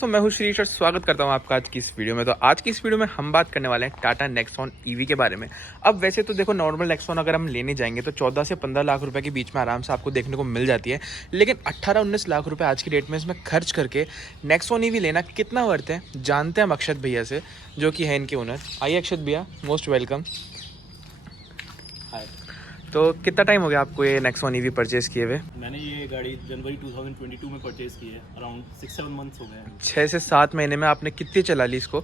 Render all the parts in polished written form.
तो मैं हूँ श्रीश और स्वागत करता हूँ आपका आज की इस वीडियो में। तो आज की इस वीडियो में हम बात करने वाले हैं टाटा नेक्सॉन ईवी के बारे में। अब वैसे तो देखो, नॉर्मल नेक्सॉन अगर हम लेने जाएंगे तो 14 से 15 लाख रुपए के बीच में आराम से आपको देखने को मिल जाती है, लेकिन 18-19 लाख रुपए आज की डेट में इसमें खर्च करके नेक्सॉन ईवी लेना कितना वर्थ है, जानते हैं हम अक्षत भैया से, जो कि है इनके ओनर। आइए अक्षत भैया, मोस्ट वेलकम। तो कितना टाइम हो गया आपको ये नेक्सॉन ईवी परचेज़ किए हुए? मैंने ये गाड़ी जनवरी 2022 में परचेज़ की है। अराउंड 6-7 मंथ्स हो गए हैं। 6 से 7 महीने में आपने कितनी चला ली इसको?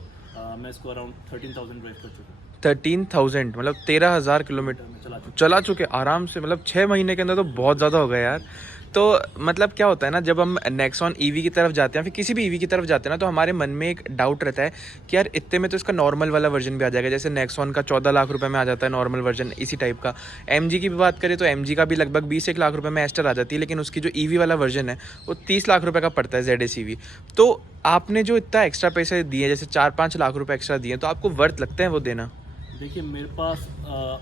मैं इसको अराउंड 13,000 ड्राइव कर चुका हूँ। 13,000 मतलब 13,000 किलोमीटर मैं चला चुके आराम से। मतलब 6 महीने के अंदर तो बहुत ज़्यादा हो गया यार। तो मतलब क्या होता है ना, जब हम नेक्सॉन ईवी की तरफ जाते हैं, फिर किसी भी ईवी की तरफ जाते हैं ना, तो हमारे मन में एक डाउट रहता है कि यार इतने में तो इसका नॉर्मल वाला वर्जन भी आ जाएगा। जैसे नेक्सॉन का 14 लाख रुपए में आ जाता है नॉर्मल वर्जन, इसी टाइप का। एमजी की भी बात करें तो एमजी का भी लगभग 20-1 लाख रुपए में एस्टर आ जाती है, लेकिन उसकी जो ईवी वाला वर्जन है वो 30 लाख रुपए का पड़ता है, ZS ईवी। तो आपने जो इतना एक्स्ट्रा पैसे दिए, जैसे 4-5 लाख रुपए एक्स्ट्रा दिए, तो आपको वर्थ लगते हैं वो देना? देखिए, मेरे पास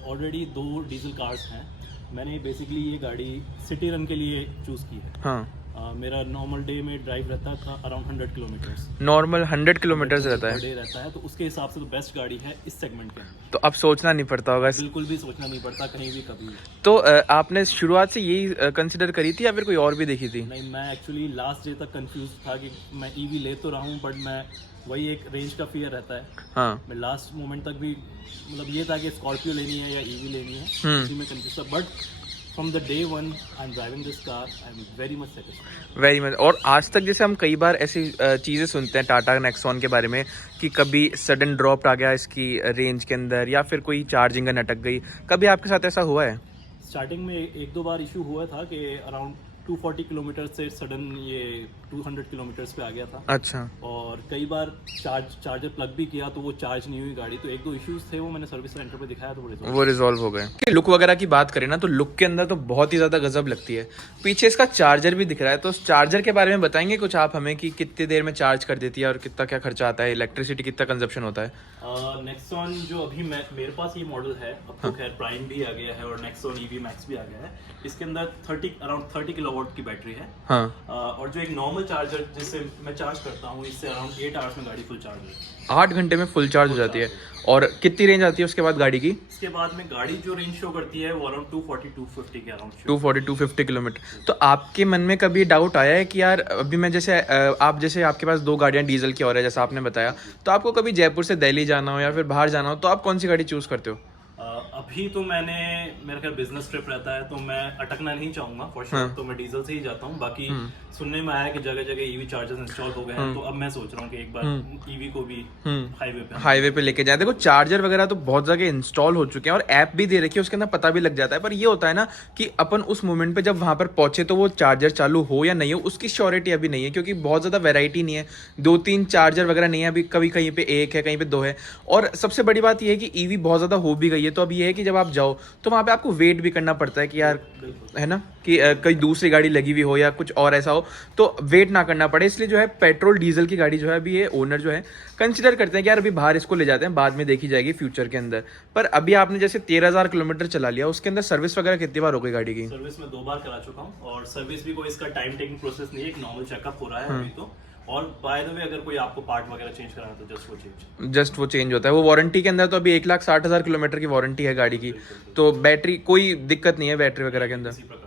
ऑलरेडी 2 डीजल कार्स हैं। मैंने बेसिकली ये गाड़ी सिटी रन के लिए चूज़ की है। हाँ, मेरा नॉर्मल डे में ड्राइव रहता था अराउंड 100 किलोमीटर्स। नॉर्मल 100 किलोमीटर्स रहता है डे रहता है, तो उसके हिसाब से तो बेस्ट गाड़ी है इस सेगमेंट के अंदर। तो अब सोचना नहीं पड़ता होगा। बिल्कुल भी सोचना नहीं पड़ता, कहीं भी कभी भी। तो आपने शुरुआत से यही कंसिडर करी थी या फिर कोई और भी देखी थी? नहीं, मैं एक्चुअली लास्ट डे तक कंफ्यूज था कि मैं ईवी ले तो रहा हूँ, बट मैं वही एक रेंज का फियर रहता है। हाँ। मैं लास्ट मोमेंट तक भी मतलब ये था कि स्कॉर्पियो लेनी है या ईवी लेनी है, इसी में कंफ्यूज था। But from the day one I am driving this car, I am very much satisfied. Very much. और आज तक जैसे हम कई बार ऐसी चीज़ें सुनते हैं टाटा नेक्सॉन के बारे में कि कभी सडन ड्रॉप आ गया इसकी रेंज के अंदर, या फिर कोई चार्जिंग गन अटक गई। कभी आपके साथ ऐसा हुआ है? स्टार्टिंग में 1-2 बार इशू हुआ था कि अराउंड 240 किलोमीटर से सडन ये 200 किलोमीटर्स पे आ गया था। अच्छा। और कई बार चार्जर प्लग भी किया तो वो चार्ज नहीं हुई गाड़ी। तो 1-2 इश्यूज थे, वो मैंने सर्विस सेंटर पे दिखाया तो वो रिजॉल्व हो गए। लुक वगैरह की बात करें ना, तो लुक के अंदर तो बहुत ही ज़्यादा गजब लगती है। पीछे इसका चार्जर भी दिख रहा है, तो उस चार्जर के बारे में बताएंगे कुछ आप हमें कि कितनी देर में चार्ज कर देती है और कितना क्या खर्चा आता है, इलेक्ट्रिसिटी कितना कंजप्शन होता है? नेक्सॉन जो अभी मेरे पास ये मॉडल है, अब तो खैर प्राइम भी आ गया है और नेक्सॉन ईवी मैक्स भी आ गया है। इसके अंदर अराउंड 30 किलोवाट की बैटरी है। हाँ। और जो एक नॉर्मल चार्जर जिससे मैं चार्ज करता हूँ, इससे अराउंड 8 आवर्स में गाड़ी फुल चार्ज है। 8 घंटे में फुल चार्ज हो जाती है। और कितनी रेंज आती है उसके बाद गाड़ी की? इसके बाद में गाड़ी जो रेंज शो करती है वो अराउंड 240-250 के अराउंड 240-250 किलोमीटर। तो आपके मन में कभी डाउट आया है कि यार अभी मैं जैसे आपके पास 2 गाड़ियां डीजल की और है, जैसा आपने बताया, तो आपको कभी जयपुर से दिल्ली जाना हो या फिर बाहर जाना हो, तो आप कौन सी गाड़ी चूज करते हो? अभी तो मेरा ख्याल बिजनेस ट्रिप रहता है, तो मैं अटकना नहीं चाहूंगा फॉर श्योर। तो मैं डीजल से ही जाता हूँ। बाकी सुनने में आया कि जगह जगह ईवी चार्जर्स इंस्टॉल हो गए हैं, तो अब मैं सोच रहा हूँ कि एक बार ईवी को भी हाईवे पे लेके जाए। देखो, चार्जर वगैरह तो बहुत जगह इंस्टॉल हो चुके हैं और ऐप भी दे रखी है, उसके अंदर पता भी लग जाता है। पर ये होता है ना कि अपन उस मोमेंट पे जब वहां पर पहुंचे तो वो चार्जर चालू हो या नहीं हो, उसकी श्योरिटी अभी नहीं है, क्योंकि बहुत ज्यादा वेराइटी नहीं है। 2-3 चार्जर वगैरह नहीं है अभी, कभी कहीं पे 1 है, कहीं पे 2 है। और सबसे बड़ी बात यह है कि ईवी बहुत ज्यादा हो भी गई है, तो अब ये है कि जब आप जाओ तो वहां पे आपको वेट भी करना पड़ता है कि यार, है ना, कि कहीं दूसरी गाड़ी लगी हुई हो या कुछ और ऐसा हो, तो वेट ना करना पड़े। इसलिए जो है पेट्रोल डीजल की गाड़ी जो है, अभी ये ओनर जो है कंसिडर करते हैं कि यार अभी बाहर इसको ले जाते हैं, बाद में देखी जाएगी फ्यूचर के अंदर। पर अभी आपने जैसे 13,000 किलोमीटर चला लिया, उसके अंदर सर्विस वगैरह कितनी बार हो गई गाड़ी की? सर्विस में 2 बार करा चुका हूँ, और सर्विस भी कोई इसका टाइम टेकिंग प्रोसेस नहीं है, एक नॉर्मल चेकअप हो रहा है अभी तो। और बाय द वे, अगर कोई आपको पार्ट वगैरह चेंज कराना तो जस्ट वो चेंज होता है। वो वारंटी के अंदर तो अभी 1,60,000 किलोमीटर की वारंटी है गाड़ी की। तो बैटरी कोई दिक्कत नहीं है बैटरी वगैरह के अंदर?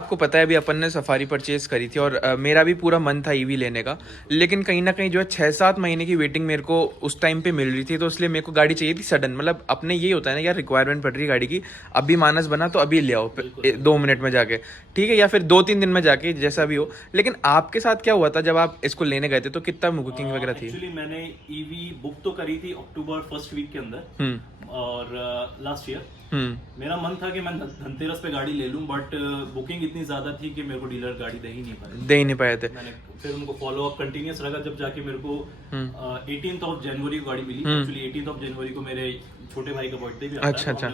आपको पता है अभी अपन ने सफारी परचेज करी थी और मेरा भी पूरा मन था ईवी लेने का, लेकिन कहीं ना कहीं जो है 6-7 महीने की वेटिंग मेरे को उस टाइम पे मिल रही थी, तो इसलिए मेरे को गाड़ी चाहिए थी सडन। मतलब अपने ये होता है ना यार, रिक्वायरमेंट पड़ रही है गाड़ी की, अभी मानस बना तो अभी ले आओ 2 मिनट में जाके, ठीक है, या फिर 2-3 दिन में जाके, जैसा भी हो। लेकिन आपके साथ क्या हुआ था जब आप इसको लेने गए थे, तो कितना बुकिंग वगैरह थी? एक्चुअली मैंने ईवी बुक तो करी थी अक्टूबर फर्स्ट वीक के अंदर, और लास्ट ईयर मेरा मन था कि मैं धनतेरस पे गाड़ी ले लूं, बट बुकिंग इतनी ज्यादा थी कि मेरे को डीलर गाड़ी दे ही नहीं पाए थे। मैंने फिर उनको फॉलो अप कंटिन्यूस रखा, जब जाके मेरे को 18 जनवरी को गाड़ी मिली। एक्चुअली 18 जनवरी को मेरे छोटे भाई का बर्थडे भी आता है। अच्छा।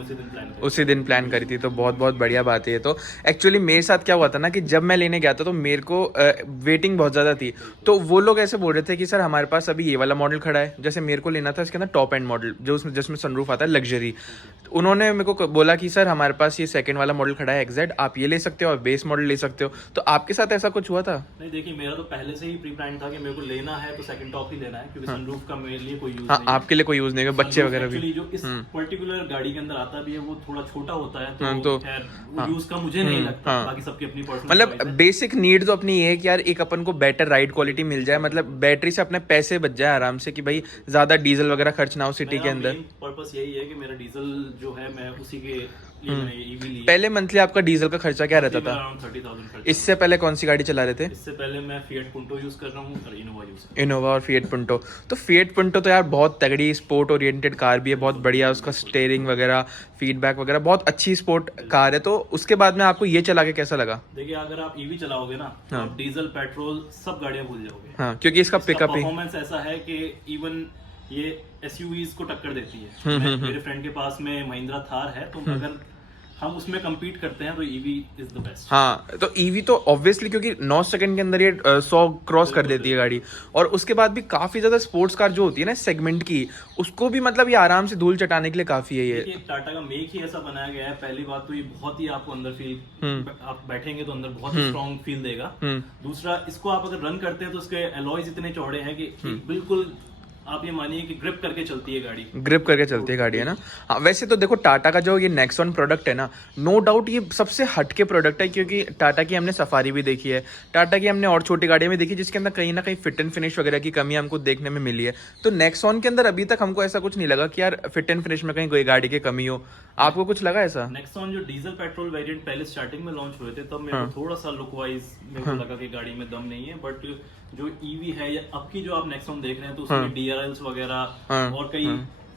उसी दिन प्लान करी थी, तो बहुत बहुत बढ़िया बात है ये तो। एक्चुअली मेरे साथ क्या हुआ था ना कि जब मैं लेने गया था तो मेरे को वेटिंग बहुत ज़्यादा थी, तो वो लोग ऐसे बोल रहे थे कि सर हमारे पास अभी ये वाला मॉडल खड़ा है, जैसे मेरे को लेना था इसके अंदर टॉप एंड मॉडल, जो उसमें जिसमें सनरूफ आता है, लग्जरी। उन्होंने मेरे मेरे को बोला कि सर हमारे पास ये सेकंड वाला मॉडल खड़ा है XZ, आप ये ले सकते हो और बेस मॉडल ले सकते हो। तो आपके साथ ऐसा कुछ हुआ था? नहीं देखिए, मेरा तो पहले से ही प्री प्लान था कि मेरे को लेना है तो सेकंड टॉप ही लेना है, क्योंकि सनरूफ का मेरे लिए कोई यूज हाँ, नहीं है। आपके लिए कोई यूज नहीं है, बच्चे वगैरह भी। एक्चुअली जो इस पर्टिकुलर गाड़ी के अंदर आता भी है वो थोड़ा छोटा होता है, तो खैर वो यूज का मुझे नहीं लगता, बाकी सबकी अपनी पर्सनल मतलब बेसिक नीड तो अपनी ये है कि यार एक अपन को बेटर राइड क्वालिटी मिल जाए, मतलब बैटरी से अपने पैसे बच जाए आराम से, कि भाई ज्यादा डीजल वगैरह खर्च ना हो सिटी के अंदर। पर्पस यही है कि मेरा डीजल जो है मैं उसी के लिए मैंने ईवी ली। पहले मंथली आपका डीजल का खर्चा क्या रहता था? अराउंड 30,000 खर्चा। इससे पहले कौन सी गाड़ी चला रहे थे? इससे पहले मैं फिएट पुंटो यूज कर रहा हूँ और इनोवा यूज कर इनोवा और फिएट पुंटो। तो फिएट पुंटो तो यार बहुत तगड़ी स्पोर्ट ओरिएंटेड कार भी है, बहुत बढ़िया, उसका स्टीयरिंग वगैरह, फीडबैक वगैरह, बहुत अच्छी स्पोर्ट कार है। तो उसके बाद में आपको ये चला के कैसा लगा? देखिए, अगर आप ईवी चलाओगे ना तो आप डीजल पेट्रोल सब गाड़ियां भूल जाओगे। हाँ, क्योंकि इसका पिकअप ही, परफॉर्मेंस ऐसा है कि इवन ये एसयूवीज को टक्कर देती है। मेरे फ्रेंड के पास में महिंद्रा थार है, तो अगर हम उसमें compete करते हैं तो ईवी इज द बेस्ट। हाँ, तो ईवी तो ऑब्वियसली, क्योंकि 9 सेकंड के अंदर ये 100 क्रॉस कर देती है गाड़ी। और उसके बाद भी काफी ज्यादा स्पोर्ट्स कार जो होती है ना सेगमेंट की, उसको भी मतलब ये आराम से धूल चटाने के लिए काफी है। ये टाटा का मेक ही ऐसा बनाया गया है। पहली बात तो ये बहुत ही आपको अंदर फील, आप बैठेंगे तो अंदर बहुत ही स्ट्रॉन्ग फील देगा। दूसरा, इसको आप अगर रन करते हैं तो इसके अलॉयज इतने चौड़े हैं कि बिल्कुल आप ये मानिए कि ग्रिप करके चलती है गाड़ी। ग्रिप करके चलती है गाड़ी, है ना। हाँ, वैसे तो देखो टाटा का जो ये नेक्सॉन प्रोडक्ट है ना, नो डाउट ये सबसे हटके प्रोडक्ट है, क्योंकि टाटा की हमने सफारी भी देखी है, टाटा की हमने और छोटी गाड़ियां भी देखी जिसके अंदर कहीं ना कहीं फिट एंड फिनिश वगैरह की कमी हमको देखने में मिली है। तो नेक्सॉन के अंदर अभी तक हमको ऐसा कुछ नहीं लगा कि यार फिट एंड फिनिश में कहीं कोई गाड़ी की कमी हो। आपको कुछ लगा ऐसा? नेक्सॉन जो डीजल पेट्रोल वेरिएंट पहले स्टार्टिंग में लॉन्च हुए थे, तब मेरे को थोड़ा सा लुक वाइज मेरे को लगा कि गाड़ी में दम नहीं है। बट जो ईवी है या अब की जो आप नेक्सॉन देख रहे हैं, तो उसमें DRLs वगैरह और कई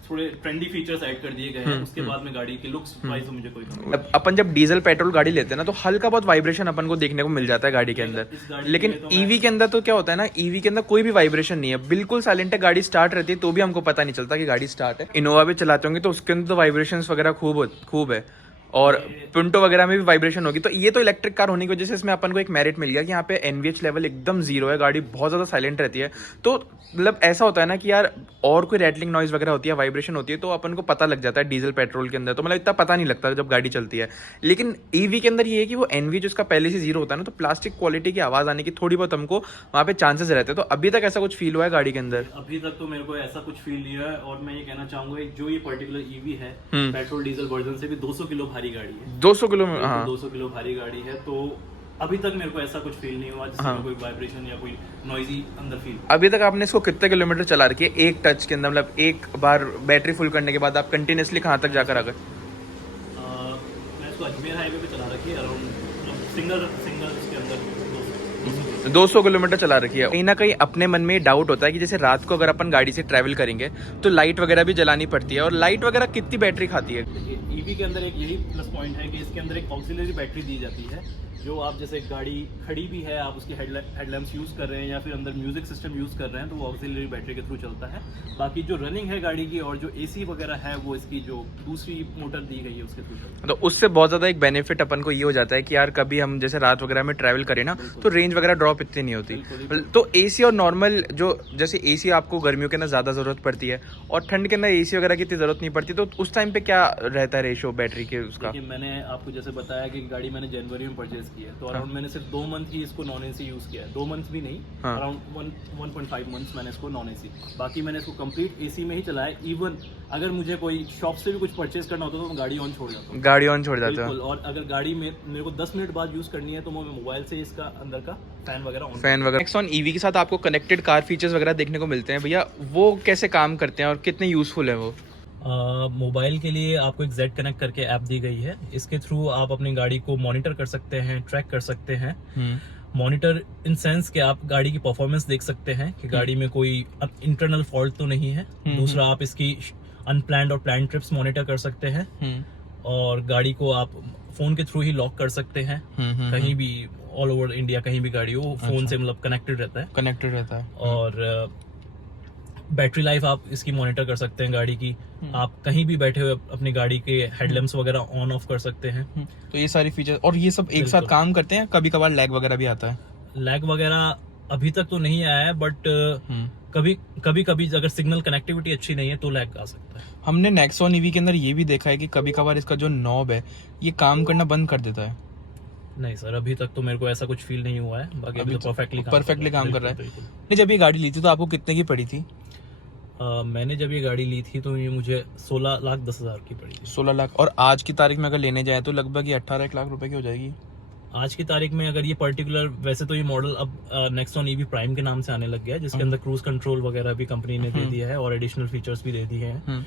थोड़े ट्रेंडी फीचर्स ऐड कर दिए गए हैं। उसके बाद में गाड़ी की लुक्स वाइज तो मुझे कोई कमी नहीं। अपन जब डीजल पेट्रोल गाड़ी लेते हैं ना, तो हल्का बहुत वाइब्रेशन अपन को देखने को मिल जाता है गाड़ी के अंदर। लेकिन ईवी के अंदर तो क्या होता है ना, ईवी के अंदर कोई भी वाइब्रेशन नहीं है, बिल्कुल साइलेंट है, गाड़ी स्टार्ट रहती है तो भी हमको पता नहीं चलता कि गाड़ी स्टार्ट है। इनोवा भी चलाते होंगे तो उसके अंदर तो वाइब्रेशन वगैरह खूब है, और पिंटो वगैरह में भी वाइब्रेशन होगी। तो ये तो इलेक्ट्रिक कार होने की वजह से इसमें अपन को एक मेरिट मिल गया कि यहाँ पे NVH लेवल एकदम जीरो है, गाड़ी बहुत ज़्यादा साइलेंट रहती है। तो मतलब ऐसा होता है ना कि यार और कोई रैटलिंग नॉइज वगैरह होती है, वाइब्रेशन होती है, तो अपन को पता लग जाता है। डीजल पेट्रोल के अंदर तो मतलब इतना पता नहीं लगता जब गाड़ी चलती है। लेकिन ईवी के अंदर ये है कि वो NVH उसका पहले से जीरो होता है ना, तो प्लास्टिक क्वालिटी की आवाज़ आने की थोड़ी बहुत हमको वहाँ पे चांसेस रहते हैं। तो अभी तक ऐसा कुछ फील हुआ है गाड़ी के अंदर? अभी तक तो मेरे को ऐसा कुछ फील नहीं हुआ है। और मैं ये कहना चाहूंगा, जो ये पर्टिकुलर ईवी है पेट्रोल डीजल वर्जन से भी 200 किलो भारी गाड़ी है। 200 किलो में? हाँ, 200 किलो भारी गाड़ी है। तो अभी तक मेरे को ऐसा कुछ फील नहीं हुआ जिसमें कोई वाइब्रेशन या कोई नॉइजी अंदर फील। अभी तक आपने इसको कितने किलोमीटर चला रखी है एक टच के अंदर? मतलब एक बार बैटरी फुल करने के बाद आप कंटिन्यूसली कहाँ तक जाकर आ गए? मैं इसको अजमेर हाईवे पे चला रखी है, अराउंड सिंगल इसके अंदर 200 किलोमीटर चला रखी है। कहीं ना कहीं अपने मन में डाउट होता है कि जैसे रात को अगर अपन गाड़ी से ट्रैवल करेंगे तो लाइट वगैरह भी जलानी पड़ती है, और लाइट वगैरह कितनी बैटरी खाती है? ईवी के अंदर एक यही प्लस पॉइंट है कि इसके अंदर एक ऑक्सिलरी बैटरी दी जाती है। जो आप जैसे गाड़ी खड़ी भी है, आप उसकी हेडलैम्प्स यूज़ कर रहे हैं या फिर अंदर म्यूजिक सिस्टम यूज़ कर रहे हैं, तो वो ऑक्सिलरी बैटरी के थ्रू चलता है। बाकी जो रनिंग है गाड़ी की और जो AC वगैरह है, वो इसकी जो दूसरी मोटर दी गई है उसके थ्रू चलता है। तो उससे बहुत ज़्यादा एक बेनिफिट अपन को ये हो जाता है कि यार कभी हम जैसे रात वगैरह में ट्रैवल करें ना, तो रेंज वगैरह ड्रॉप इतनी नहीं होती। तो AC और नॉर्मल जो, जैसे AC आपको गर्मियों के अंदर ज़्यादा ज़रूरत पड़ती है और ठंड के अंदर AC वगैरह की इतनी ज़रूरत नहीं पड़ती, तो उस टाइम पे क्या रहता है रेशो बैटरी के उसका? मैंने आपको जैसे बताया कि गाड़ी मैंने जनवरी में परचेज की है, तो अराउंड मैंने सिर्फ 2 मंथ ही इसको नॉन AC यूज़ किया है। 2 मंथ भी नहीं, अराउंड 1.5 मंथ्स मैंने इसको नॉन AC, बाकी मैंने इसको कंप्लीट AC में ही चलाया। इवन अगर मुझे कोई शॉप से भी कुछ परचेज करना होता तो मैं गाड़ी ऑन छोड़ जाता हूँ। गाड़ी ऑन छोड़ जाता है। और अगर गाड़ी में मेरे को 10 मिनट बाद यूज़ करनी है तो मैं मोबाइल से इसका अंदर का फैन वगैरह नेक्सॉन ईवी के साथ आपको कनेक्टेड कार फीचर्स वगैरह देखने को मिलते हैं भैया, वो कैसे काम करते हैं और कितने यूजफुल है वो? मोबाइल के लिए आपको एक Z कनेक्ट करके ऐप दी गई है। इसके थ्रू आप अपनी गाड़ी को मॉनिटर कर सकते हैं, ट्रैक कर सकते हैं। मॉनिटर इन सेंस कि आप गाड़ी की परफॉर्मेंस देख सकते हैं कि गाड़ी में कोई इंटरनल फॉल्ट तो नहीं है। दूसरा, आप इसकी अनप्लैंड और प्लान ट्रिप्स मॉनिटर कर सकते हैं। और गाड़ी को आप फोन के थ्रू ही लॉक कर सकते हैं। कहीं भी ऑल ओवर इंडिया कहीं भी गाड़ी हो, फोन से मतलब कनेक्टेड रहता है। और बैटरी लाइफ आप इसकी मॉनिटर कर सकते हैं गाड़ी की। आप कहीं भी बैठे हुए अपनी गाड़ी के हेडलैम्प्स वगैरह ऑन ऑफ कर सकते हैं। तो ये सारी फीचर और ये सब एक साथ काम करते हैं? कभी कभार लैग वगैरह भी आता है? लैग वगैरह अभी तक तो नहीं आया है, बट कभी कभी अगर सिग्नल कनेक्टिविटी अच्छी नहीं है तो लैग आ सकता है। हमने नेक्सॉन ईवी के अंदर ये भी देखा है कि कभी कभार इसका जो नॉब है ये काम करना बंद कर देता है। नहीं सर, अभी तक तो मेरे को ऐसा कुछ फील नहीं हुआ है, बाकी अभी तो परफेक्टली काम कर रहा है। बिल्कुल। नहीं, जब ये गाड़ी ली थी तो आपको कितने की पड़ी थी? मैंने जब ये गाड़ी ली थी तो ये मुझे 16,10,000 की पड़ी थी। 16 लाख। और आज की तारीख में अगर लेने जाए तो लगभग ये 18 लाख रुपए की हो जाएगी। आज की तारीख में अगर ये पर्टिकुलर, वैसे तो ये मॉडल अब नेक्सॉन ईवी प्राइम के नाम से आने लग गया है, जिसके अंदर क्रूज कंट्रोल वगैरह भी कंपनी ने दे दिया है और एडिशनल फीचर्स भी दे दिए हैं।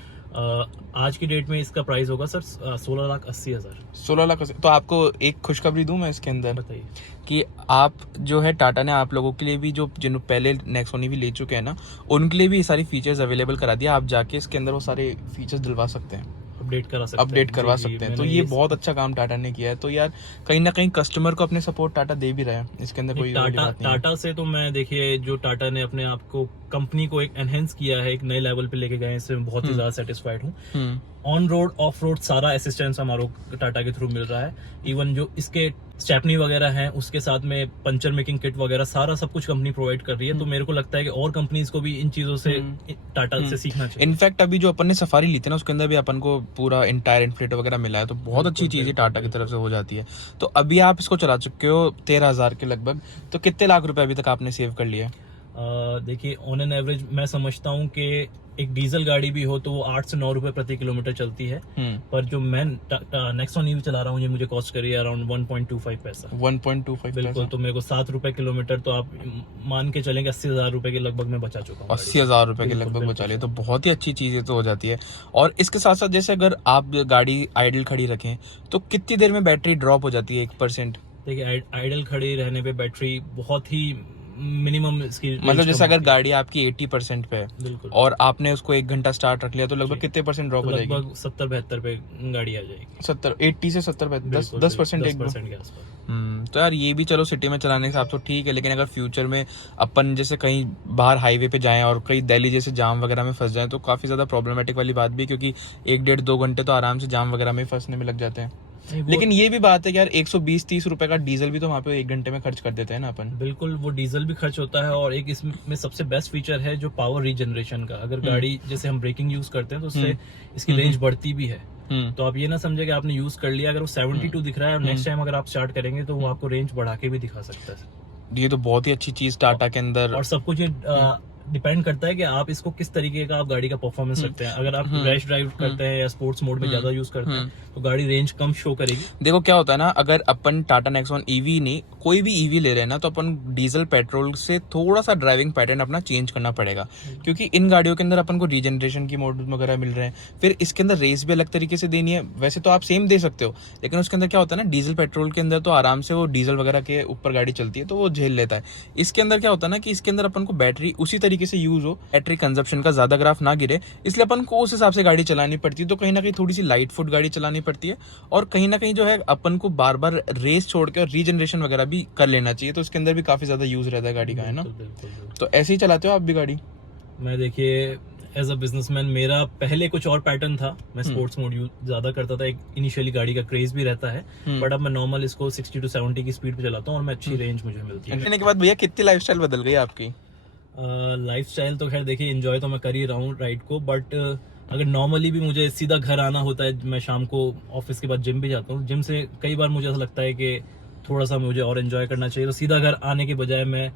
आज की डेट में इसका प्राइस होगा सर 16,80,000। 16 लाख। तो आपको एक खुशखबरी दूं मैं इसके अंदर बताइए कि आप जो है टाटा ने आप लोगों के लिए भी जो जिन पहले नेक्सॉन भी ले चुके हैं ना, उनके लिए भी ये सारी फीचर्स अवेलेबल करा दिया। आप जाके इसके अंदर वो सारे फीचर्स दिलवा सकते हैं, अपडेट करवा सकते हैं। तो ये बहुत अच्छा काम टाटा ने किया है। तो यार कहीं ना कहीं कस्टमर को अपने सपोर्ट टाटा दे भी रहा है, इसके अंदर कोई बड़ी बात नहीं है। टाटा से तो मैं देखिए, जो टाटा ने अपने आप को कंपनी को एक एनहेंस किया है, एक नए लेवल पे लेके गए, इससे मैं बहुत ही ज्यादा सेटिस्फाइड हूँ। ऑन रोड ऑफ रोड सारा असिस्टेंस हमारे टाटा के थ्रू मिल रहा है। इवन जो इसके स्टेपनी वगैरह हैं, उसके साथ में पंचर मेकिंग किट वगैरह सारा सब कुछ कंपनी प्रोवाइड कर रही है। तो मेरे को लगता है कि और कंपनीज को भी इन चीजों से टाटा से सीखना चाहिए। इनफैक्ट अभी जो अपन ने सफारी ली थी ना, उसके अंदर भी अपन को पूरा इंटायर इन्फ्लेटर वगैरह मिला है। तो बहुत अच्छी चीज है टाटा की तरफ से हो जाती है। तो अभी आप इसको चला चुके हो 13,000 के लगभग। तो कितने लाख रुपए अभी तक आपने सेव कर लिया? देखिए, ऑन एन एवरेज मैं समझता हूँ कि एक डीजल गाड़ी भी हो तो वो 8 से 9 रुपए प्रति किलोमीटर चलती है। पर जो मैं नेक्सॉन ईवी चला रहा हूँ, ये मुझे कॉस्ट करी है अराउंड 1.25 पैसा। 1.25 बिल्कुल। तो मेरे को 7 रुपए किलोमीटर, तो आप मान के चलेंगे 80,000 रुपए के लगभग मैं बचा चुका हूँ। 80,000 रुपए के लगभग बचा लिए, तो बहुत ही अच्छी चीज तो हो जाती है। और इसके साथ साथ जैसे अगर आप गाड़ी आइडल खड़ी रखें तो कितनी देर में बैटरी ड्रॉप हो जाती है 1%? देखिए, आइडल खड़ी रहने पे बैटरी बहुत ही मिनिमम इसकी, मतलब जैसे अगर गाड़ी आपकी 80% पे है बिल्कुल, और आपने उसको 1 घंटा स्टार्ट रख लिया तो लगभग कितने % ड्रॉप हो जाएगी? लगभग 70-72 पे गाड़ी आ जाएगी। 80 से 70 10% के आसपास। तो यार ये भी चलो सिटी में चलाने के हिसाब तो ठीक है, लेकिन अगर फ्यूचर में अपन जैसे कहीं बाहर हाईवे पे जाएं और कहीं दिल्ली जैसे जाम वगैरह में फंस जाएं तो काफी ज्यादा प्रॉब्लमेटिक वाली बात भी, क्योंकि 1-1.5-2 घंटे तो आराम से जाम वगैरह में फंसने में लग जाते हैं। लेकिन ये भी बात है कि यार 120-30 रुपए का डीजल भी तो वहाँ पे 1 घंटे में खर्च कर देते हैं ना अपन। बिल्कुल, वो डीजल भी खर्च होता है। और एक इसमें सबसे बेस्ट फीचर है जो पावर रीजनरेशन का। अगर गाड़ी जैसे हम ब्रेकिंग यूज करते हैं तो उससे इसकी रेंज बढ़ती भी है। तो आप ये ना समझे कि आपने यूज कर लिया, अगर वो 72 दिख रहा है और नेक्स्ट टाइम अगर आप स्टार्ट करेंगे तो वो आपको रेंज बढ़ा के भी दिखा सकता है। ये तो बहुत ही अच्छी चीज टाटा के अंदर। और सब कुछ डिपेंड करता है कि आप इसको किस तरीके का आप गाड़ी का परफॉर्मेंस रखते हैं। अगर आप रैश ड्राइव करते हैं या स्पोर्ट्स मोड में ज्यादा यूज करते हैं तो गाड़ी रेंज कम शो करेगी। देखो क्या होता है ना, अगर अपन टाटा नेक्सॉन ईवी नहीं कोई भी ईवी ले रहे हैं ना, तो अपन डीजल पेट्रोल से थोड़ा सा ड्राइविंग पैटर्न अपना चेंज करना पड़ेगा, क्योंकि इन गाड़ियों के अंदर अपन को रीजनरेशन की मोड वगैरह मिल रहे हैं। फिर इसके अंदर रेस भी अलग तरीके से देनी है। वैसे तो आप सेम दे सकते हो, लेकिन उसके अंदर क्या होता है ना, डीजल पेट्रोल के अंदर तो आराम से वो डीजल वगैरह के ऊपर गाड़ी चलती है तो वो झेल लेता है। इसके अंदर क्या होता है ना कि इसके अंदर अपन को बैटरी उसी तरीके से यूज हो, बैटरी कंजप्शन का ज्यादा ग्राफ ना गिरे, इसलिए अपन को उस हिसाब से गाड़ी चलानी पड़ती है। तो कहीं ना कहीं थोड़ी सी लाइट फुट गाड़ी चलानी पड़ती है और कहीं ना कहीं जो है अपन को बार बार रेस छोड़ के रीजनरेशन वगैरह भी कर लेना चाहिए। तो इसके अंदर भी काफी ज्यादा यूज रहता है गाड़ी का, है ना। तो ऐसे ही चलाते हो आप भी गाड़ी? मैं देखिए एज अ बिजनेसमैन मेरा पहले कुछ और पैटर्न था। मैं स्पोर्ट्स मोड यूज ज्यादा करता था। एक इनिशियली गाड़ी का क्रेज भी रहता है, बट अब मैं नॉर्मल इसको 60 to 70 की स्पीड पे चलाता हूँ और मैं अच्छी रेंज मुझे मिलती है। लेने के बाद भैया कितनी लाइफस्टाइल बदल गई आपकी? लाइफस्टाइल तो खैर देखिए, एंजॉय तो मैं कर ही रहा हूँ राइड को, बट अगर नॉर्मली भी मुझे सीधा घर आना होता है, मैं शाम को ऑफिस के बाद जिम भी जाता हूँ। जिम से कई बार मुझे ऐसा लगता है कि थोड़ा सा मुझे और एंजॉय करना चाहिए, तो सीधा घर आने के बजाय मैं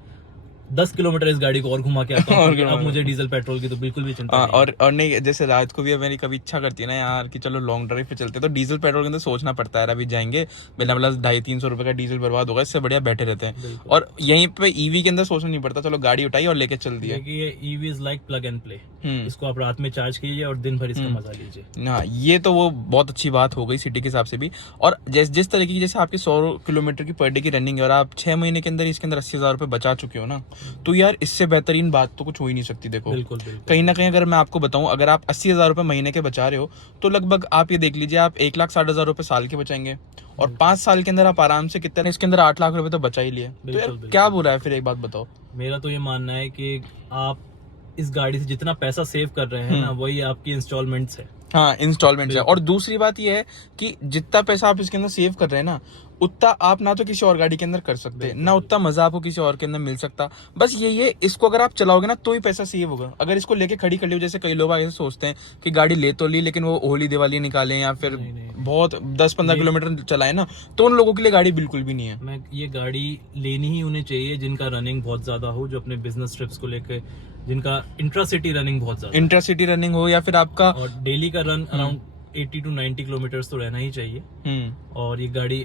10 किलोमीटर इस गाड़ी को और घुमा के आता हूँ। अब मुझे डीजल पेट्रोल की तो बिल्कुल भी चिंता नहीं। और नहीं, जैसे रात को भी मेरी कभी इच्छा करती है ना यार कि चलो लॉन्ग ड्राइव पे चलते हैं, तो डीजल पेट्रोल के अंदर सोचना पड़ता है, अभी जाएंगे बिना मतलब 250-300 रुपए का डीजल बर्बाद होगा, इससे बढ़िया बैठे रहते हैं। और यहीं पे ईवी के अंदर सोचना नहीं पड़ता, चलो गाड़ी उठाई और लेके चल दिया। EV is like plug and play. इसको आप रात में चार्ज कीजिए और दिन भर इसका मजा लीजिए। हाँ, ये तो वो बहुत अच्छी बात हो गई सिटी के हिसाब से भी। और जिस तरीके की जैसे आपकी 100 किलोमीटर की पर डे की रनिंग है और आप 6 महीने के अंदर इसके अंदर 80,000 रुपए बचा चुके हो ना, तो यार इससे बेहतरीन बात तो कुछ हो ही नहीं सकती। देखो बिल्कुल। कहीं ना कहीं अगर मैं आपको बताऊं, अगर आप 80,000 रुपए महीने के बचा रहे हो तो लगभग आप ये देख लीजिए आप 1,60,000 रुपए साल के बचाएंगे और 5 साल के अंदर आप आराम से कितने इसके अंदर 8 लाख रुपए तो बचा ही लिए। तो यार क्या बुरा है फिर, एक बात बताओ। मेरा तो ये मानना है कि आप इस गाड़ी से जितना पैसा सेव कर रहे हैं ना, वही आपकी इंस्टॉलमेंट्स है। हाँ, इंस्टॉलमेंट है। और दूसरी बात ये है कि जितना पैसा आप इसके अंदर सेव कर रहे हैं ना, उतना आप ना तो किसी और गाड़ी के अंदर कर सकते ना उतना मजा आपको किसी और के अंदर मिल सकता। बस ये इसको अगर आप चलाओगे ना तो ही पैसा सेव होगा। अगर इसको लेके खड़ी खड़ी हो, जैसे कई लोग ऐसे सोचते हैं कि गाड़ी ले तो ली लेकिन वो होली दिवाली निकालें या फिर बहुत 10-15 किलोमीटर चलाए ना, तो उन लोगों के लिए गाड़ी बिल्कुल भी नहीं है। मैं ये गाड़ी लेनी ही उन्हें चाहिए जिनका रनिंग बहुत ज्यादा हो, जो अपने बिजनेस ट्रिप्स को लेकर, जिनका इंट्रासिटी रनिंग बहुत ज्यादा, इंटरसिटी रनिंग हो या फिर आपका और डेली का रन अराउंड 80 to 90 किलोमीटर्स तो रहना ही चाहिए। और ये गाड़ी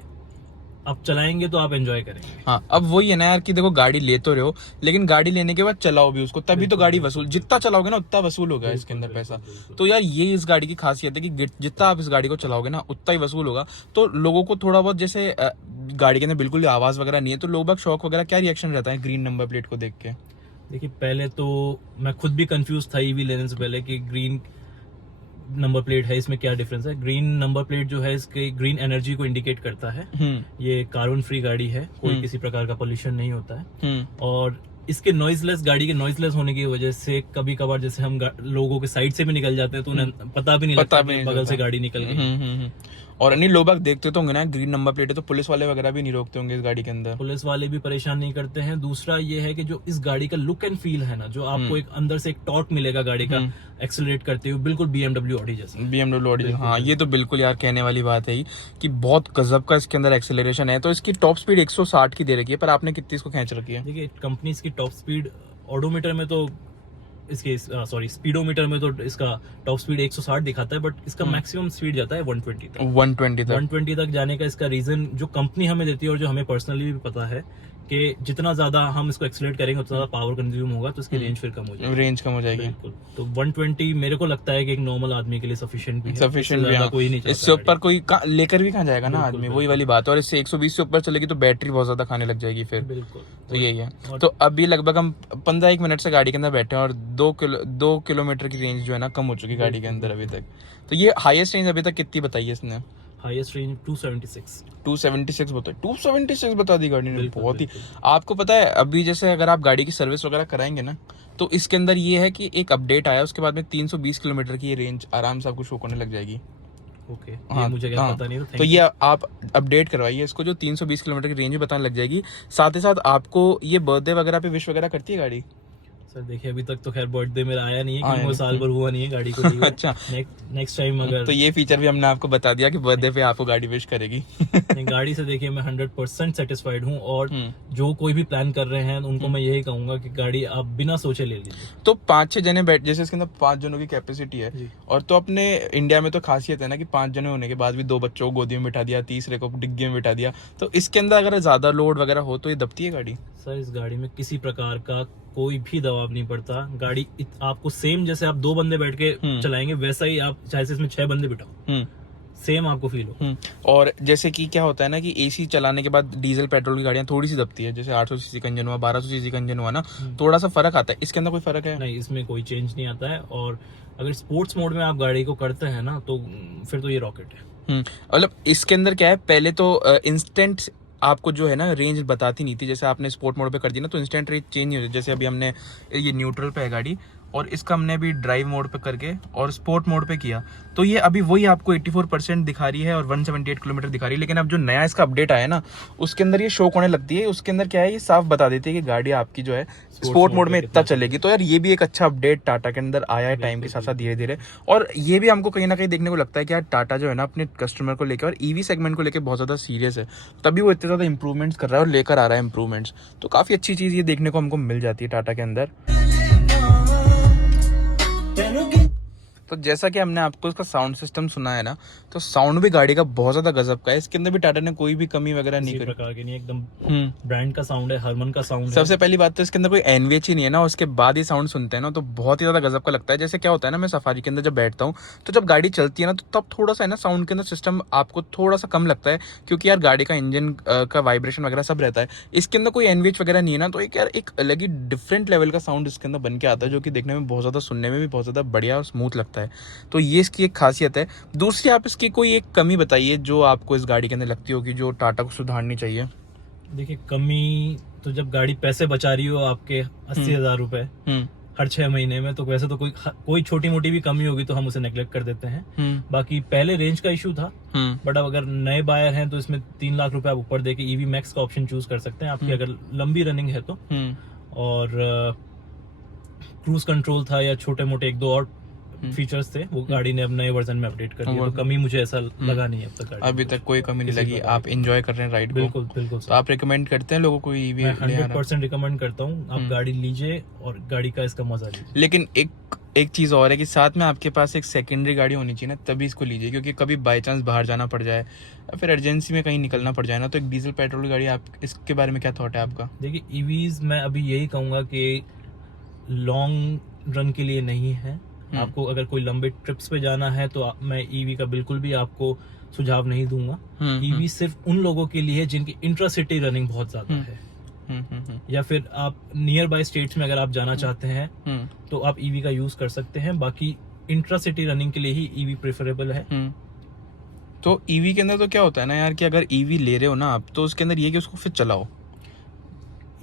आप चलाएंगे तो आप एंजॉय करेंगे। हाँ, अब वही है ना यार कि देखो गाड़ी ले तो रहे हो लेकिन गाड़ी लेने के बाद चलाओ भी उसको, तभी तो गाड़ी वसूल, जितना चलाओगे ना उतना वसूल होगा इसके अंदर पैसा। तो यार ये इस गाड़ी की खासियत है कि जितना आप इस गाड़ी को चलाओगे ना उतना ही वसूल होगा। तो लोगों को थोड़ा बहुत, जैसे गाड़ी के अंदर बिल्कुल आवाज वगैरह नहीं है, तो लोग बाग शौक वगैरह, क्या रिएक्शन रहता है ग्रीन नंबर प्लेट को देख के? देखिए पहले तो मैं खुद भी कंफ्यूज था ईवी लेने से पहले कि ग्रीन नंबर प्लेट है, इसमें क्या डिफरेंस है। ग्रीन नंबर प्लेट जो है इसके ग्रीन एनर्जी को इंडिकेट करता है। ये कार्बन फ्री गाड़ी है, कोई किसी प्रकार का पोल्यूशन नहीं होता है। और इसके नॉइजलेस, गाड़ी के नॉइजलेस होने की वजह से कभी कभार जैसे हम लोगों के साइड से भी निकल जाते हैं तो उन्हें पता भी नहीं लगता कि बगल से गाड़ी निकल गई। और नहीं लोग देखते तो होंगे ना ग्रीन नंबर प्लेट है तो पुलिस वाले वगैरह भी नहीं रोकते होंगे इस गाड़ी के अंदर। पुलिस वाले भी परेशान नहीं करते हैं। दूसरा ये है कि जो इस गाड़ी का लुक एंड फील है ना, जो आपको एक अंदर से एक टॉर्क मिलेगा गाड़ी का एक्सेलरेट करते हुए, बिल्कुल BMW ऑडी जैसा। BMW ऑडी, हाँ ये तो बिल्कुल यार कहने वाली बात है ही कि बहुत गजब का इसके अंदर एक्सेलरेशन है। तो इसकी टॉप स्पीड 160 की दे रखी है, पर आपने कितनी इसको खींच रखी है? देखिए कंपनी इसकी टॉप स्पीड ऑडोमीटर में तो इसके स्पीडोमीटर में तो इसका टॉप स्पीड 160 दिखाता है, बट इसका मैक्सिमम स्पीड जाता है 120 तक। 120 तक जाने का इसका रीजन जो कंपनी हमें देती है और जो हमें पर्सनली भी पता है कि जितना ज्यादा हम इसको एक्सेलरेट करेंगे उतना ज्यादा पावर कंज्यूम होगा, तो इसकी रेंज फिर कम हो जाएगी। रेंज कम हो जाएगी बिल्कुल। तो 120 मेरे को लगता है कि एक नॉर्मल आदमी के लिए सफिशिएंट भी है। सफिशिएंट भी, हाँ। कोई नहीं चाहता इससे ऊपर कोई लेकर भी कहाँ जाएगा ना आदमी, वही वाली बात है। और इससे 120 से ऊपर चलेगी तो बैटरी बहुत ज्यादा खाने लग जाएगी फिर। बिल्कुल, तो यही है। तो अभी लगभग हम 15-1 मिनट से गाड़ी के अंदर बैठे हैं और 2 किलोमीटर की रेंज जो है ना कम हो चुकी है गाड़ी के अंदर अभी तक। तो ये हाईएस्ट रेंज अभी तक कितनी बताई है इसने? हाईएस्ट रेंज 276 बताई, 276 बता दी गाड़ी ने। बहुत ही, आपको पता है अभी जैसे अगर आप गाड़ी की सर्विस वगैरह कराएंगे ना तो इसके अंदर ये है कि एक अपडेट आया उसके बाद में 320 किलोमीटर की ये रेंज आराम से आपको शो करने लग जाएगी। ओके, हाँ, मुझे क्या पता नहीं था। तो ये आप अपडेट करवाइए इसको, जो 320 किलोमीटर की रेंज भी बताने लग जाएगी। साथ ही साथ आपको ये बर्थडे वगैरह पे विश वगैरह करती है गाड़ी? सर देखिए अभी तक तो खैर बर्थडे मेरा आया नहीं है क्योंकि वो साल भर हुआ नहीं है गाड़ी को लिए। अच्छा, नेक्स्ट टाइम अगर तो ये फीचर भी हमने आपको बता दिया कि बर्थडे पे आपको गाड़ी विश करेगी। गाड़ी से देखिए मैं 100% सेटिस्फाइड हूँ। और जो कोई भी प्लान कर रहे हैं उनको मैं यही कहूंगा कि गाड़ी आप बिना सोचे ले लीजिए। तो 5-6 जने बैठ, जैसे इसके अंदर 5 जनों की कैपेसिटी है, और तो अपने इंडिया में तो खासियत है ना कि 5 जने होने के बाद भी 2 बच्चों को गोदी में बिठा दिया, तीसरे को डिग्गी में बिठा दिया। तो इसके अंदर अगर ज्यादा लोड वगैरह हो तो ये दबती है गाड़ी? सर इस गाड़ी में किसी प्रकार का कोई भी दबाव नहीं पड़ता। गाड़ी आपको सेम जैसे आप 2 बंदे बैठ के चलाएंगे वैसा ही आप चाहे से इसमें 6 बंदे बिठाओ, सेम आपको फील हो। और जैसे कि क्या होता है ना कि एसी चलाने के बाद डीजल पेट्रोल की गाड़ियां थोड़ी सी दबती है, जैसे 800 सीसी का इंजन हुआ, 1200 सीसी का इंजन हुआ ना, थोड़ा सा फर्क आता है। इसके अंदर कोई फर्क है? नहीं, इसमें कोई चेंज नहीं आता है। और अगर स्पोर्ट्स मोड में आप गाड़ी को करते हैं ना तो फिर तो ये रॉकेट है। मतलब इसके अंदर क्या है, पहले तो इंस्टेंट आपको जो है ना रेंज बताती नहीं थी। जैसे आपने स्पोर्ट मोड पे कर दी ना तो इंस्टेंट रेंज चेंज नहीं होती। जैसे अभी हमने ये न्यूट्रल पे है गाड़ी और इसका हमने अभी ड्राइव मोड पे करके और स्पोर्ट मोड पे किया तो ये अभी वही आपको 84% दिखा रही है और 178 किलोमीटर दिखा रही है। लेकिन अब जो नया इसका अपडेट आया ना उसके अंदर ये शो होने लगती है। उसके अंदर क्या है, ये साफ बता देती है कि गाड़ी आपकी जो है स्पोर्ट मोड में इतना चलेगी। तो यार ये भी एक अच्छा अपडेट टाटा के अंदर आया है टाइम के साथ साथ धीरे धीरे। और ये भी हमको कहीं ना कहीं देखने को लगता है कि यार टाटा जो है ना अपने कस्टमर को लेकर और ईवी सेगमेंट को लेकर बहुत ज्यादा सीरियस है, तभी वो इतने ज्यादा इंप्रूवमेंट्स कर रहा है और लेकर आ रहा है इंप्रूवमेंट्स। तो काफी अच्छी चीज ये देखने को हमको मिल जाती है टाटा के अंदर। तो जैसा कि हमने आपको इसका साउंड सिस्टम सुना है ना, तो साउंड भी गाड़ी का बहुत ज्यादा गजब का है। इसके अंदर भी टाटा ने कोई भी कमी वगैरह नहीं करी, प्रकार की नहीं, एकदम ब्रांड का साउंड है, हरमन का साउंड है। सबसे पहली बात तो इसके अंदर कोई एनवीएच ही नहीं है ना, उसके बाद ही साउंड सुनते हैं ना तो बहुत ही ज्यादा गजब का लगता है। जैसे क्या होता है ना, मैं सफारी के अंदर जब बैठता हूँ तो जब गाड़ी चलती है ना तो तब थोड़ा सा है ना साउंड के अंदर सिस्टम आपको थोड़ा सा कम लगता है, क्योंकि यार गाड़ी का इंजन का वाइब्रेशन वगैरह सब रहता है। इसके अंदर कोई एनवीएच वगैरह नहीं है ना, तो एक यार एक अलग ही डिफरेंट लेवल का साउंड इसके अंदर बन के आता है, जो कि देखने में बहुत ज्यादा, सुनने में भी बहुत ज्यादा बढ़िया और स्मूथ लगता है। तो ये इसकी एक खासियत है। दूसरी, आप इसकी कोई एक कमी बताइए जो आपको इस गाड़ी के अंदर लगती होगी जो टाटा को सुधारनी चाहिए। देखिए कमी तो जब गाड़ी पैसे बचा रही हो आपके 80,000 रुपए, हर 6 महीने में, तो वैसे तो कोई छोटी मोटी भी कमी होगी तो हम उसे नेग्लेक्ट कर देते हैं। बाकी पहले रेंज का इशू था, बट अब अगर नए बायर हैं तो इसमें 3 लाख रुपए आप ऊपर देके ईवी मैक्स का ऑप्शन चूज कर सकते हैं आपकी अगर लंबी रनिंग है तो। और क्रूज कंट्रोल था या छोटे मोटे 1-2 और फीचर्स थे, वो गाड़ी ने अब नए वर्जन में अपडेट कर दिया, तो कमी मुझे ऐसा लगा नहीं है अब तक। अभी तक कोई कमी नहीं लगी, आप एंजॉय कर रहे हैं राइड को? बिल्कुल बिल्कुल। तो आप रिकमेंड करते हैं लोगों को ईवी? 100% रिकमेंड करता हूँ, आप गाड़ी लीजिए और गाड़ी का इसका मजा लीजिए। लेकिन एक चीज और है कि साथ में आपके पास एक सेकेंडरी गाड़ी होनी चाहिए ना, तभी इसको लीजिए, क्योंकि कभी बाई चांस बाहर जाना पड़ जाए या फिर अर्जेंसी में कहीं निकलना पड़ जाए ना, तो एक डीजल पेट्रोल की गाड़ी, आप इसके बारे में क्या थॉट है आपका? देखिए ईवीज मैं अभी यही कहूंगा कि लॉन्ग रन के लिए नहीं है। आपको अगर कोई लंबे ट्रिप्स पे जाना है तो मैं ईवी का बिल्कुल भी आपको सुझाव नहीं दूंगा। ईवी सिर्फ उन लोगों के लिए है जिनकी इंट्रासिटी रनिंग बहुत ज्यादा है, या फिर आप नियर बाय स्टेट्स में अगर आप जाना चाहते हैं तो आप ईवी का यूज कर सकते हैं। बाकी इंट्रासिटी रनिंग के लिए ही ईवी प्रेफरेबल है। तो ईवी के अंदर तो क्या होता है ना यार, कि अगर ईवी ले रहे हो ना आप, तो उसके अंदर ये कि उसको फिर चलाओ।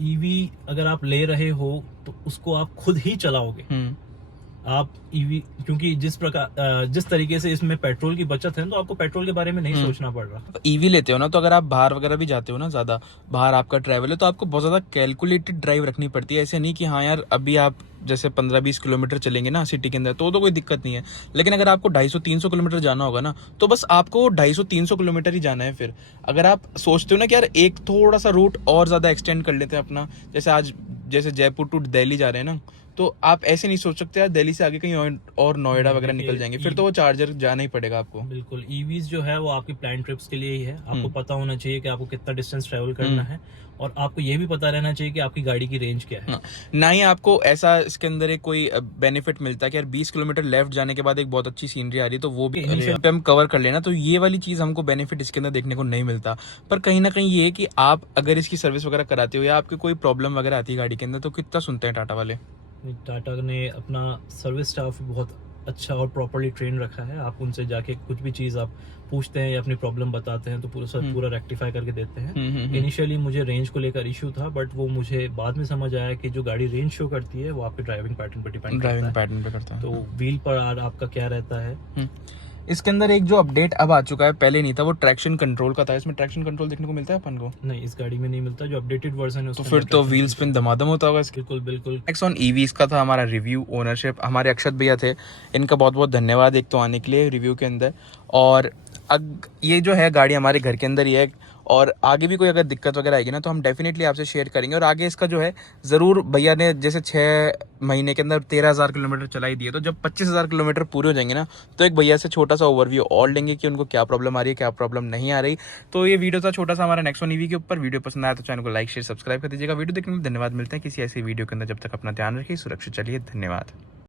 ईवी अगर आप ले रहे हो तो उसको आप खुद ही चलाओगे। आप ईवी, क्योंकि जिस तरीके से इसमें पेट्रोल की बचत है तो आपको पेट्रोल के बारे में नहीं सोचना पड़ रहा। ईवी लेते हो ना, तो अगर आप बाहर वगैरह भी जाते हो ना, ज्यादा बाहर आपका ट्रैवल है, तो आपको बहुत ज्यादा कैलकुलेटेड ड्राइव रखनी पड़ती है। ऐसे नहीं कि हाँ यार अभी आप जैसे 15-20 किलोमीटर चलेंगे ना सिटी के अंदर तो कोई दिक्कत नहीं है, लेकिन अगर आपको 250-300 किलोमीटर जाना होगा ना, तो बस आपको 250-300 किलोमीटर ही जाना है। फिर अगर आप सोचते हो ना कि यार एक थोड़ा सा रूट और ज्यादा एक्सटेंड कर लेते हैं अपना, जैसे आज जैसे जयपुर टू दिल्ली जा रहे हैं ना, तो आप ऐसे नहीं सोच सकते यार दिल्ली से आगे कहीं और नोएडा वगैरह निकल जाएंगे, फिर तो वो चार्जर जाना ही पड़ेगा आपको। बिल्कुल, ईवीज जो है वो आपकी प्लान ट्रिप्स के लिए ही है। आपको पता होना चाहिए कि आपको कितना डिस्टेंस ट्रेवल करना है, और आपको ये भी पता रहना चाहिए कि आपकी गाड़ी की रेंज क्या है। ना ही आपको ऐसा इसके अंदर एक कोई बेनिफिट मिलता है कि यार 20 किलोमीटर लेफ्ट जाने के बाद एक बहुत अच्छी सीनरी आ रही है, तो वो भी हम कवर कर लेना, तो ये वाली चीज हमको बेनिफिट इसके अंदर देखने को नहीं मिलता। पर कहीं ना कहीं ये है कि आप अगर इसकी सर्विस वगैरह कराते हो या आपकी कोई प्रॉब्लम वगैरह आती है गाड़ी के अंदर, तो कितना सुनते हैं टाटा वाले? टाटा ने अपना सर्विस स्टाफ बहुत अच्छा और प्रॉपर्ली ट्रेन रखा है। आप उनसे जाके कुछ भी चीज़ आप पूछते हैं या अपनी प्रॉब्लम बताते हैं तो पूरा रेक्टिफाई करके देते हैं। इनिशियली मुझे रेंज को लेकर इशू था, बट वो मुझे बाद में समझ आया कि जो गाड़ी रेंज शो करती है वो आपके ड्राइविंग पैटर्न पर डिपेंड करता है। तो व्हील पर आपका क्या रहता है। इसके अंदर एक जो अपडेट अब आ चुका है, पहले नहीं था, वो ट्रैक्शन कंट्रोल का था। इसमें ट्रैक्शन कंट्रोल देखने को मिलता है अपन को? नहीं, इस गाड़ी में नहीं मिलता। जो अपडेटेड वर्जन है तो फिर तो व्हील स्पिन धमाधम होता होगा। बिल्कुल बिल्कुल। नेक्स्ट ऑन ईवी इसका था हमारा रिव्यू। ओनरशिप हमारे अक्षत भैया थे, इनका बहुत बहुत धन्यवाद एक तो आने के लिए रिव्यू के अंदर। और ये जो है गाड़ी हमारे घर के अंदर ही है, और आगे भी कोई अगर दिक्कत वगैरह आएगी ना तो हम डेफिनेटली आपसे शेयर करेंगे। और आगे इसका जो है ज़रूर, भैया ने जैसे 6 महीने के अंदर 13,000 किलोमीटर चलाई दिए, तो जब 25,000 किलोमीटर पूरे हो जाएंगे ना, तो एक भैया से छोटा सा ओवरव्यू और लेंगे कि उनको क्या प्रॉब्लम आ रही है, क्या प्रॉब्लम नहीं आ रही। तो ये वीडियो था छोटा सा हमारा नेक्सॉन ईवी के ऊपर। वीडियो पसंद आया तो चैनल को लाइक शेयर सब्सक्राइब कर दीजिएगा। वीडियो देखने के लिए धन्यवाद। मिलते हैं किसी ऐसी वीडियो के अंदर, जब तक अपना ध्यान रखिए, सुरक्षित चलिए, धन्यवाद।